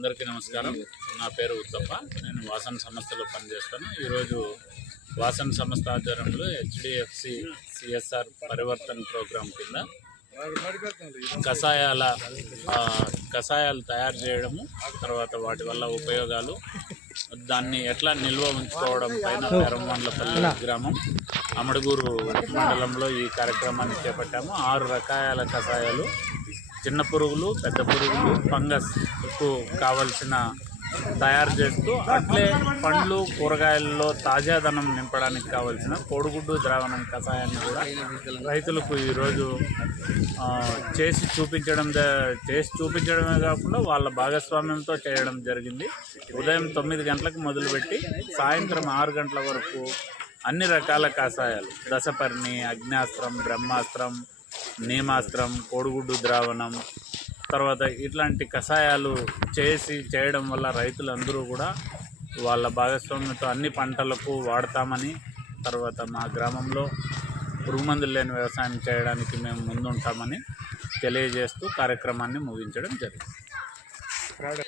అందరికీ నమస్కారం. నా పేరు ఉత్తప్ప. నేను వాసన సంస్థలో పనిచేస్తాను. ఈరోజు వాసన సంస్థ ఆధ్వర్యంలో హెచ్డిఎఫ్సి సిఎస్ఆర్ పరివర్తన ప్రోగ్రాం కింద కషాయాల కషాయాలు తయారు చేయడము తర్వాత వాటి వల్ల ఉపయోగాలు దాన్ని ఎట్లా నిల్వ ఉంచుకోవడం పైన పెరమండలపల్లి గ్రామం అమడుగూరు మండలంలో ఈ కార్యక్రమాన్ని చేపట్టాము. ఆరు రకాల కషాయాలు చిన్న పురుగులు పెద్ద పురుగులు ఫంగస్ కావలసిన తయారు చేస్తూ అట్లే పండ్లు కూరగాయల్లో తాజాదనం నింపడానికి కావలసిన కోడిగుడ్డు ద్రావణం కషాయాన్ని కూడా రైతులకు ఈరోజు చేసి చూపించడం చేసి చూపించడమే కాకుండా వాళ్ళ భాగస్వామ్యంతో చేయడం జరిగింది. ఉదయం తొమ్మిది గంటలకు మొదలుపెట్టి సాయంత్రం ఆరు గంటల వరకు అన్ని రకాల కషాయాలు దశపర్ణి అగ్నాస్త్రం బ్రహ్మాస్త్రం నీమాస్త్రం కోడిగుడ్డు ద్రావణం తర్వాత ఇట్లాంటి కషాయాలు చేసి చేయడం వల్ల రైతులందరూ కూడా వాళ్ళ భాగస్వామ్యంతో అన్ని పంటలకు వాడతామని తర్వాత మా గ్రామంలో పురుగు మందులు లేని వ్యవసాయం చేయడానికి మేము ముందుంటామని తెలియజేస్తూ కార్యక్రమాన్ని ముగించడం జరిగింది.